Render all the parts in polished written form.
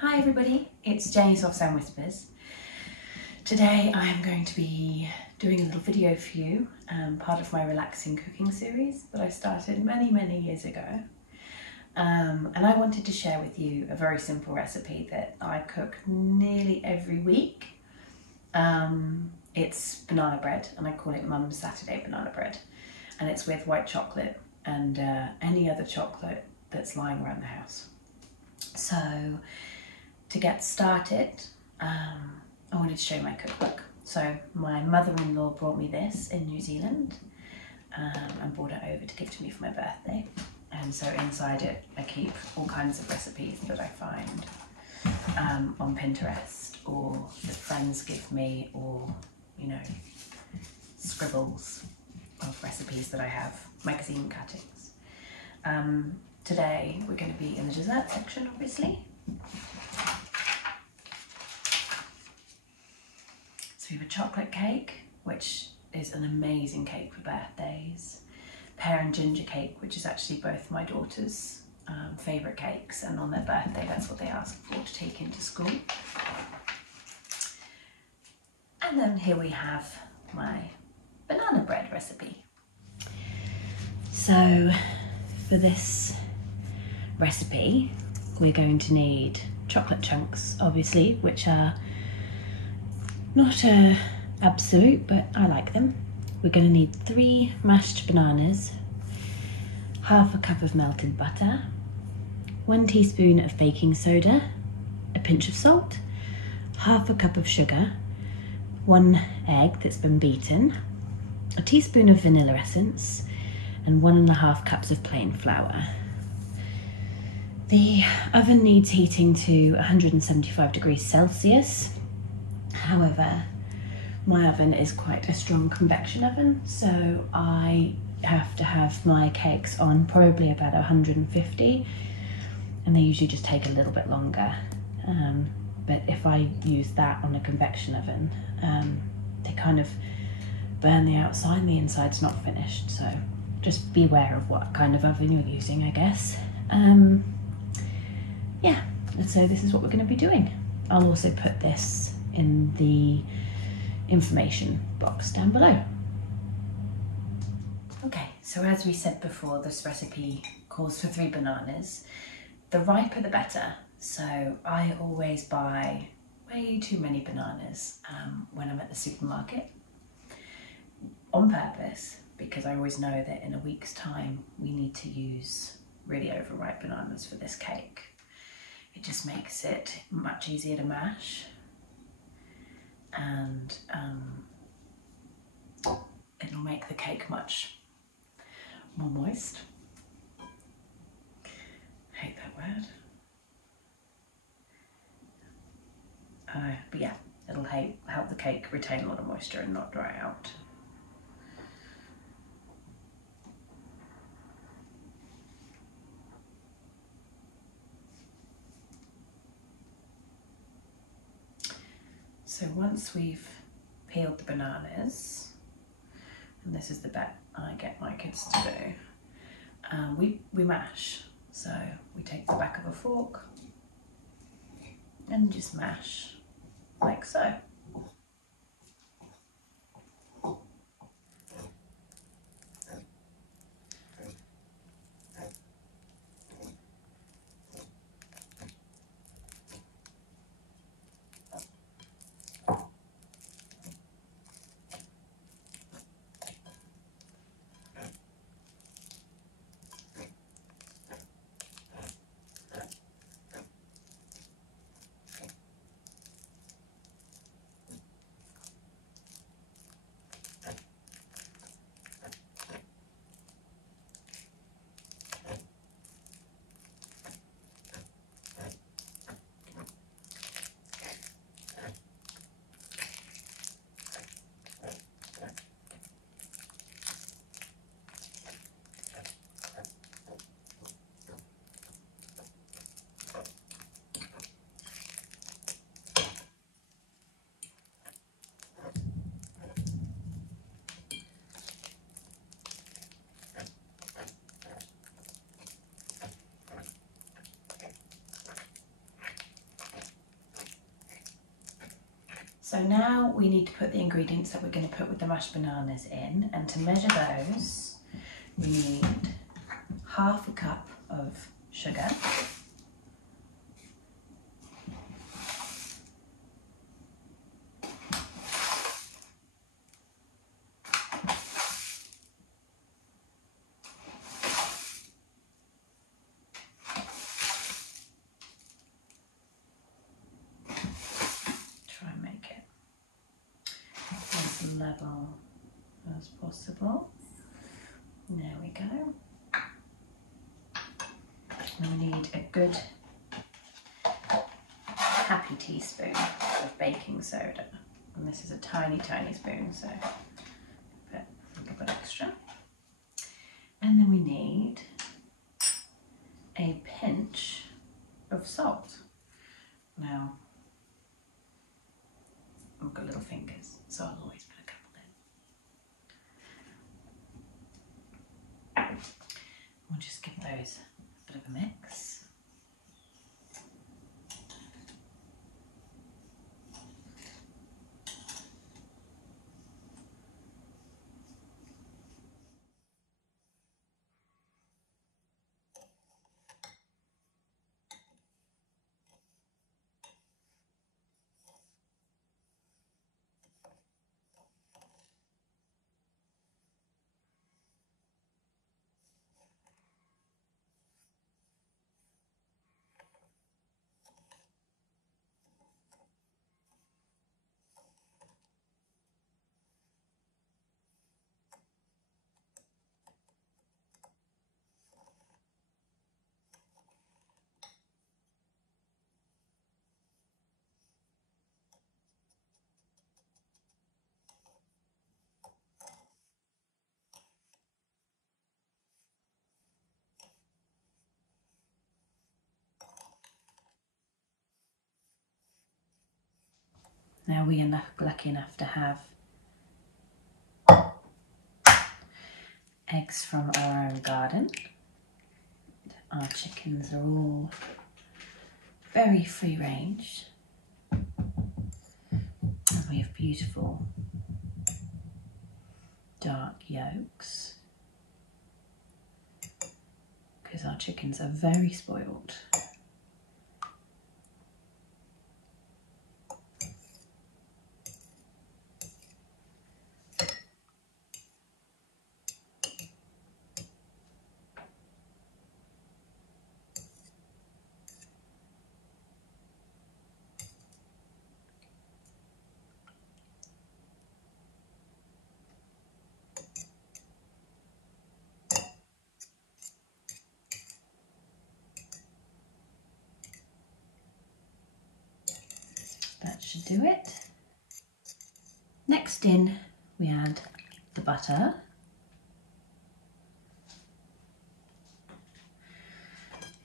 Hi everybody, it's Jenny Soft Sound Whispers. Today I am going to be doing a little video for you, part of my relaxing cooking series that I started many years ago. And I wanted to share with you a very simple recipe that I cook nearly every week. It's banana bread, and I call it Mum's Saturday banana bread. And it's with white chocolate and any other chocolate that's lying around the house. So to get started, I wanted to show you my cookbook. So my mother-in-law brought me this in New Zealand and brought it over to give to me for my birthday. And so inside it, I keep all kinds of recipes that I find on Pinterest, or that friends give me, or, you know, scribbles of recipes that I have, magazine cuttings. Today we're going to be in the dessert section, obviously. So we have a chocolate cake, which is an amazing cake for birthdays. Pear and ginger cake, which is actually both my daughter's favourite cakes, and on their birthday that's what they ask for to take into school. And then here we have my banana bread recipe. So for this recipe we're going to need chocolate chunks, obviously, which are not absolute, but I like them. We're going to need 3 mashed bananas, half a cup of melted butter, 1 teaspoon of baking soda, a pinch of salt, half a cup of sugar, 1 egg that's been beaten, a teaspoon of vanilla essence, and 1.5 cups of plain flour. The oven needs heating to 175 degrees Celsius. However, my oven is quite a strong convection oven, so I have to have my cakes on probably about 150, and they usually just take a little bit longer. But if I use that on a convection oven, they kind of burn the outside and the inside's not finished, so just be aware of what kind of oven you're using, I guess. Yeah, and so this is what we're going to be doing. I'll also put this in the information box down below. Okay, so as we said before, this recipe calls for 3 bananas. The riper the better, so I always buy way too many bananas when I'm at the supermarket, on purpose, because I always know that in a week's time we need to use really overripe bananas for this cake. It just makes it much easier to mash, and it'll make the cake much more moist. I hate that word. But yeah, it'll help the cake retain a lot of moisture and not dry out. So once we've peeled the bananas, and this is the bit I get my kids to do, we mash. So we take the back of a fork and just mash like so. So now we need to put the ingredients that we're going to put with the mashed bananas in, and to measure those we need half a cup of sugar, try and make it as level as possible. There we go. And we need a good happy teaspoon of baking soda. And this is a tiny, tiny spoon, so put a little bit extra. And then we need a pinch of salt. Now, I've got little fingers, so I'll always put a couple in. We'll just give those a bit of a mix. Now we are lucky enough to have eggs from our own garden. Our chickens are all very free range, and we have beautiful dark yolks because our chickens are very spoiled. That should do it. Next in, we add the butter.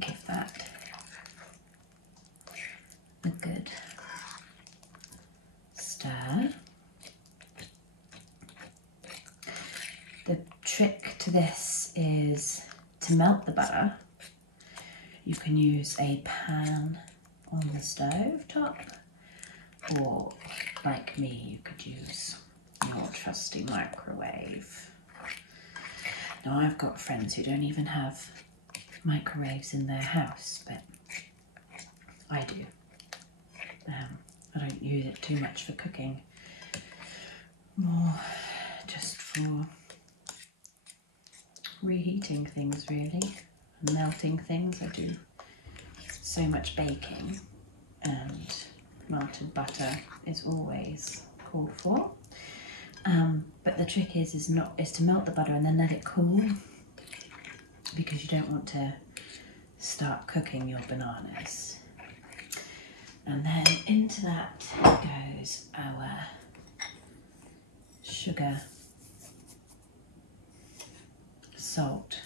Give that a good stir. The trick to this is to melt the butter. You can use a pan on the stove top, or like me, you could use your trusty microwave. Now, I've got friends who don't even have microwaves in their house, but I do. I don't use it too much for cooking, more just for reheating things really, and melting things. I do so much baking, and melted butter is always called for. But the trick is to melt the butter and then let it cool, because you don't want to start cooking your bananas. And then into that goes our sugar, salt,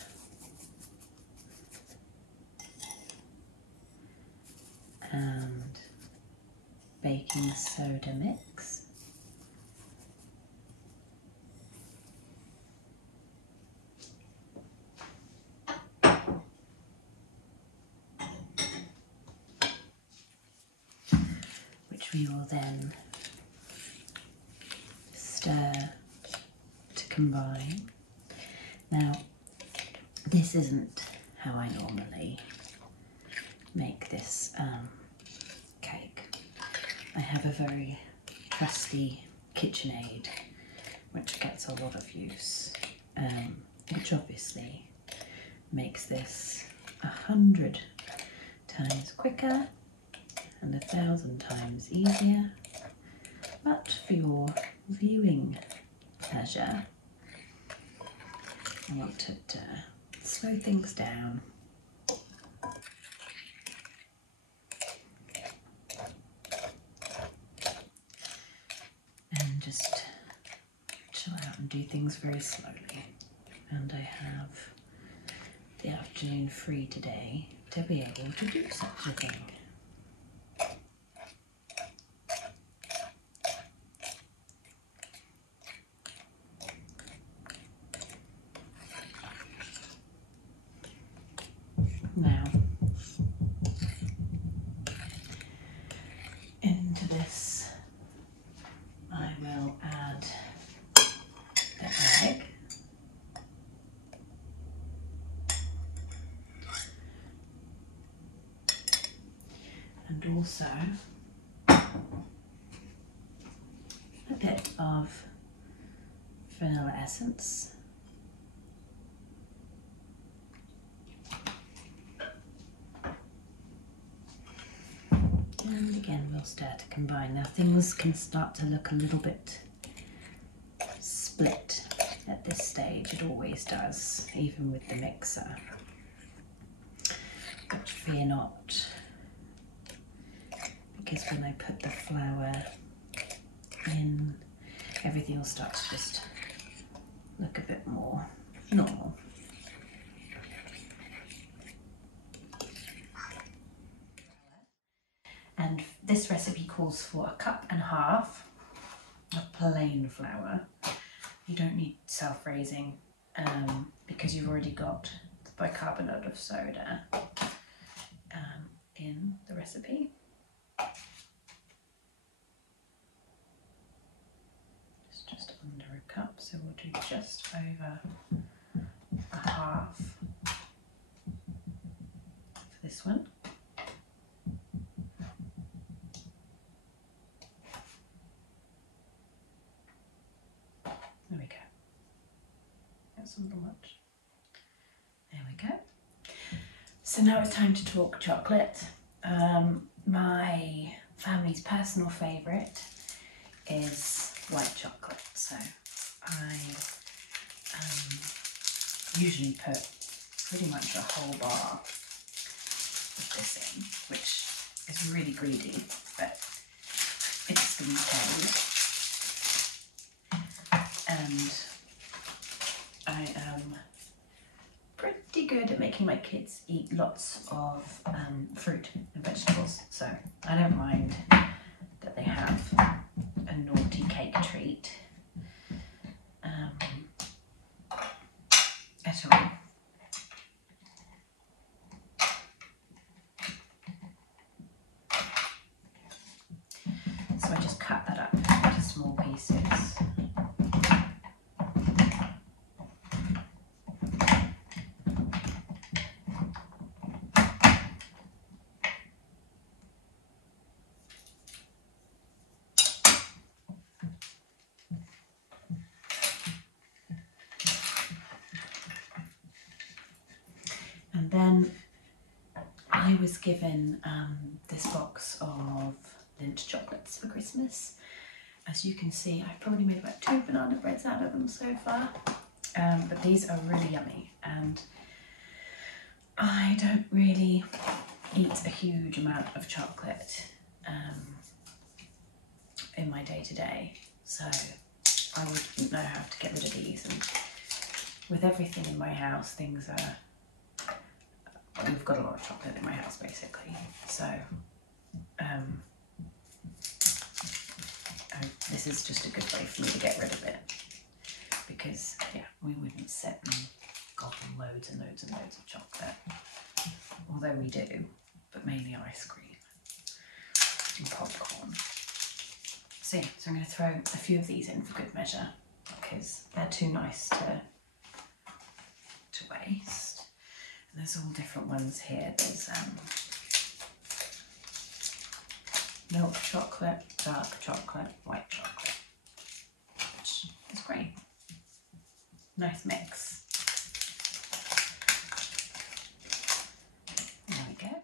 and baking soda mix. Which we will then stir to combine. Now, this isn't how I normally make this cake. I have a very trusty KitchenAid which gets a lot of use, which obviously makes this 100 times quicker and 1,000 times easier. But for your viewing pleasure, I want to slow things down. And just chill out and do things very slowly. And I have the afternoon free today to be able to do such a thing. Now, into this I will add the egg, and also a bit of vanilla essence. And again, we'll start to combine. Now things can start to look a little bit split at this stage. It always does, even with the mixer. But fear not, because when I put the flour in, everything will start to just look a bit more normal. And this recipe calls for 1.5 cups of plain flour. You don't need self-raising because you've already got the bicarbonate of soda in the recipe. It's just under 1 cup, so we'll do just over 1/2 for this one. There we go. That's a little much. There we go. So now it's time to talk chocolate. My family's personal favourite is white chocolate. So I usually put pretty much a whole bar of this in, which is really greedy, but it's the weekend. And I am pretty good at making my kids eat lots of fruit and vegetables, so I don't mind that they have a naughty cake treat at all. So I just cut that up into small pieces. And then I was given this box of Lindt chocolates for Christmas. As you can see, I've probably made about 2 banana breads out of them so far, but these are really yummy, and I don't really eat a huge amount of chocolate in my day-to-day, so I wouldn't know how to get rid of these. And with everything in my house, things are, we've got a lot of chocolate in my house basically, so this is just a good way for me to get rid of it, because yeah, we wouldn't sit and gobble loads and loads and loads of chocolate, although we do, but mainly ice cream and popcorn. So I'm going to throw a few of these in for good measure because they're too nice to waste. And there's all different ones here. There's milk chocolate, dark chocolate, white chocolate, which is great. Nice mix. There we go.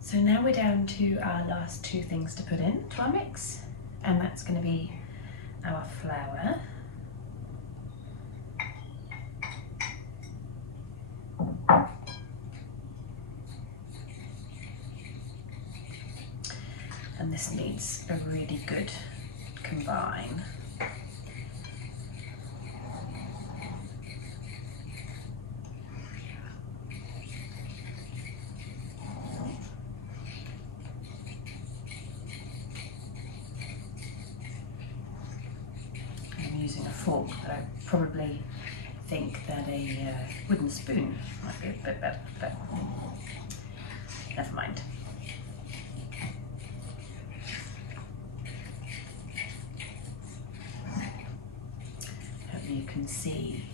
So now we're down to our last two things to put in to our mix, and that's going to be our flour. And this needs a really good combine. I'm using a fork, but I probably think that a wooden spoon might be a bit better, but never mind. Hope you can see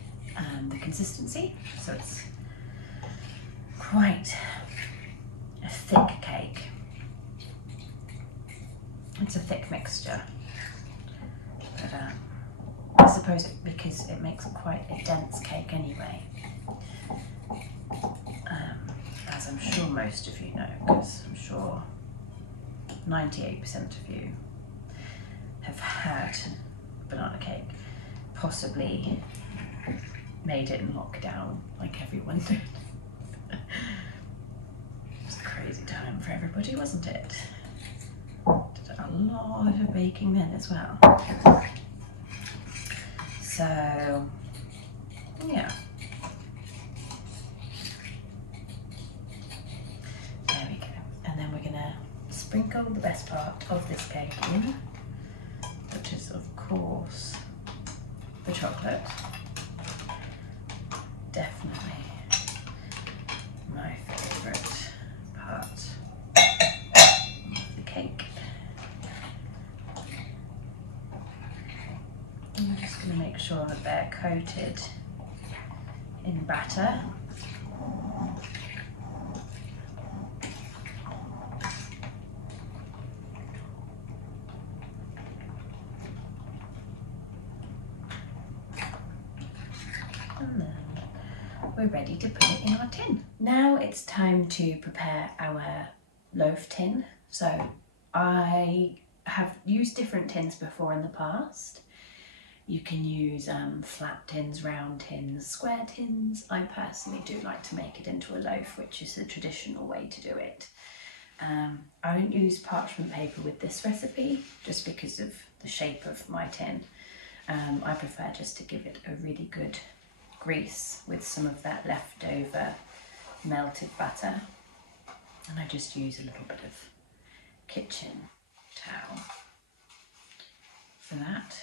the consistency. So it's quite a thick cake. It's a thick mixture, but I suppose because it makes quite a dense cake anyway, as I'm sure most of you know, because I'm sure 98% of you have had banana cake, possibly made it in lockdown like everyone did. It was a crazy time for everybody, wasn't it? Did a lot of baking then as well. So, yeah. There we go. And then we're gonna sprinkle the best part of this cake in, which is of course the chocolate. Definitely my favourite part of the cake. I'm just going to make sure that they're coated in batter. And then we're ready to put it in our tin. Now it's time to prepare our loaf tin. So I have used different tins before in the past. You can use flat tins, round tins, square tins. I personally do like to make it into a loaf, which is the traditional way to do it. I don't use parchment paper with this recipe just because of the shape of my tin. I prefer just to give it a really good grease with some of that leftover melted butter. And I just use a little bit of kitchen towel for that.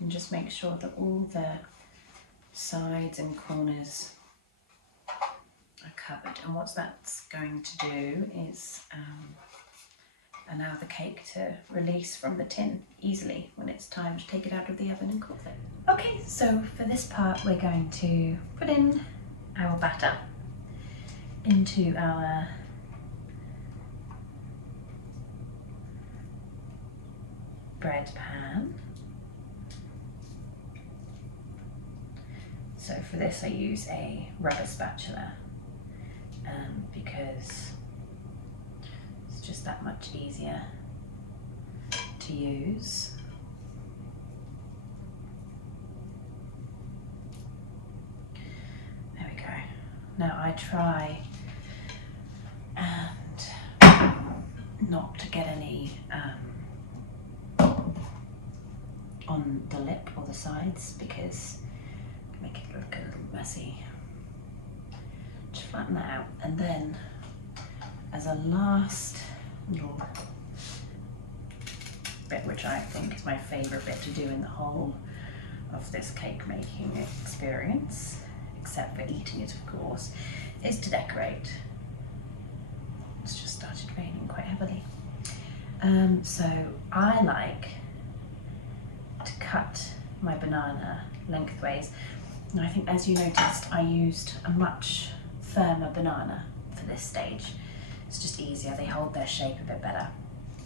And just make sure that all the sides and corners are covered. And what that's going to do is allow the cake to release from the tin easily when it's time to take it out of the oven and cook it. Okay, so for this part we're going to put in our batter into our bread pan. So for this I use a rubber spatula because it's just that much easier to use. There we go. Now I try and not to get any on the lip or the sides because it make it look a little messy. Just flatten that out, and then as a last little bit, which I think is my favourite bit to do in the whole of this cake making experience, except for eating it of course, is to decorate. It's just started raining quite heavily. So I like to cut my banana lengthways. And I think, as you noticed, I used a much firmer banana for this stage. It's just easier, they hold their shape a bit better.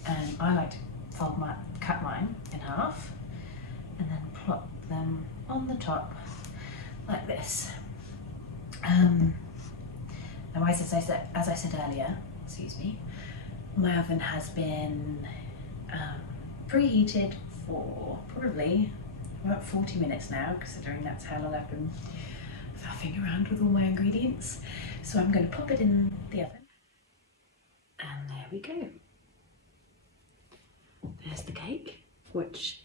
And I like to cut mine in half and then plop them on the top like this. Now, as I said earlier, excuse me, my oven has been preheated for probably about 40 minutes now, considering that's how long I've been faffing around with all my ingredients. So I'm going to pop it in the oven, and there we go. There's the cake, which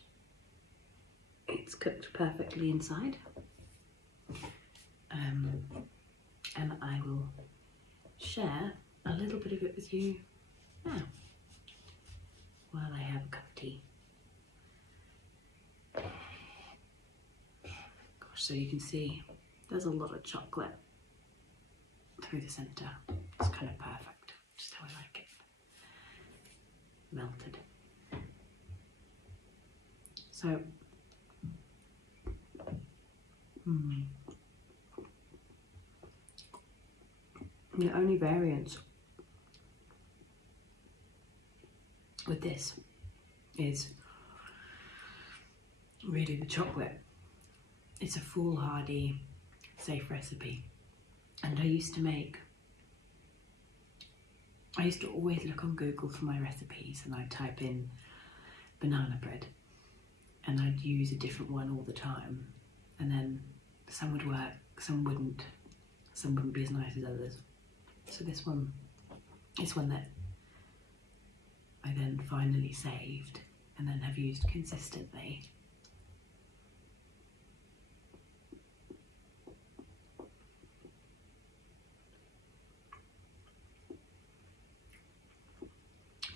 it's cooked perfectly inside. And I will share a little bit of it with you now while I have a cup of tea. So you can see there's a lot of chocolate through the centre. It's kind of perfect, just how I like it. Melted. So, the only variance with this is really the chocolate. It's a foolhardy, safe recipe. And I used to always look on Google for my recipes, and I'd type in banana bread and I'd use a different one all the time. And then some would work, some wouldn't be as nice as others. So this one is one that I then finally saved and then have used consistently.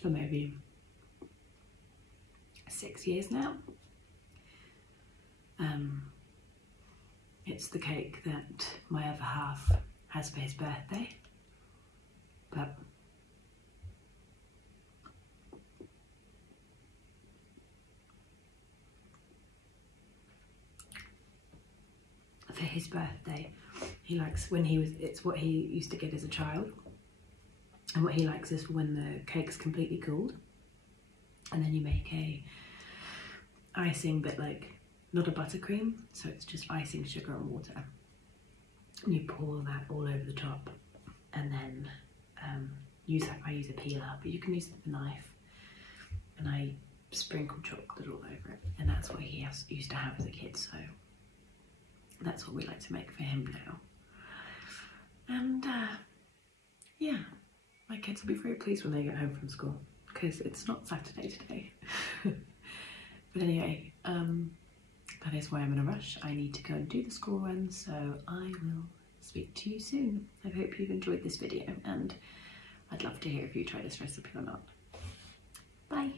For maybe 6 years now. It's the cake that my other half has for his birthday, but for his birthday, he likes it's what he used to get as a child. And what he likes is when the cake's completely cooled, and then you make a icing, but like not a buttercream, so it's just icing, sugar and water. And you pour that all over the top, and then I use a peeler, but you can use a knife, and I sprinkle chocolate all over it, and that's what he used to have as a kid, so that's what we like to make for him now. And yeah. My kids will be very pleased when they get home from school, because it's not Saturday today. But anyway, that is why I'm in a rush. I need to go and do the school run, so I will speak to you soon. I hope you've enjoyed this video, and I'd love to hear if you try this recipe or not. Bye!